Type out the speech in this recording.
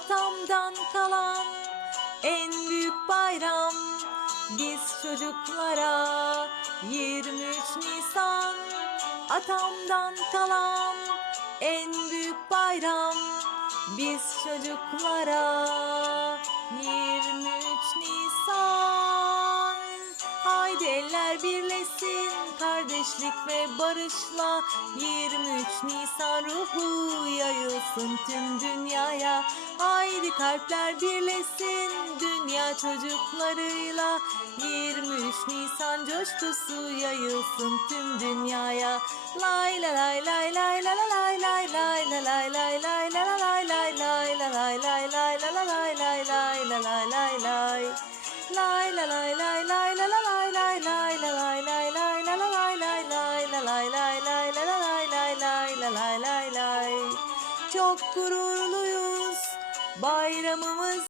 atamdan kalan en büyük bayram. Biz çocuklara 23 Nisan. Atamdan kalan en büyük bayram. Biz çocuklara 23 Nisan. Haydi eller birleşsin kardeşlik ve barışla 23 Nisan ruhu yayılsın tüm dünyaya Haydi kalpler birleşsin dünya çocuklarıyla 23 Nisan coşkusu yayılsın tüm dünyaya Lay la lay lay lay la la lay lay lay la lay lay lay la la lay lay lay la lay lay lay la la lay lay lay la lay lay lay lay la lay lay lay. Çok gururluyuz. Bayramımız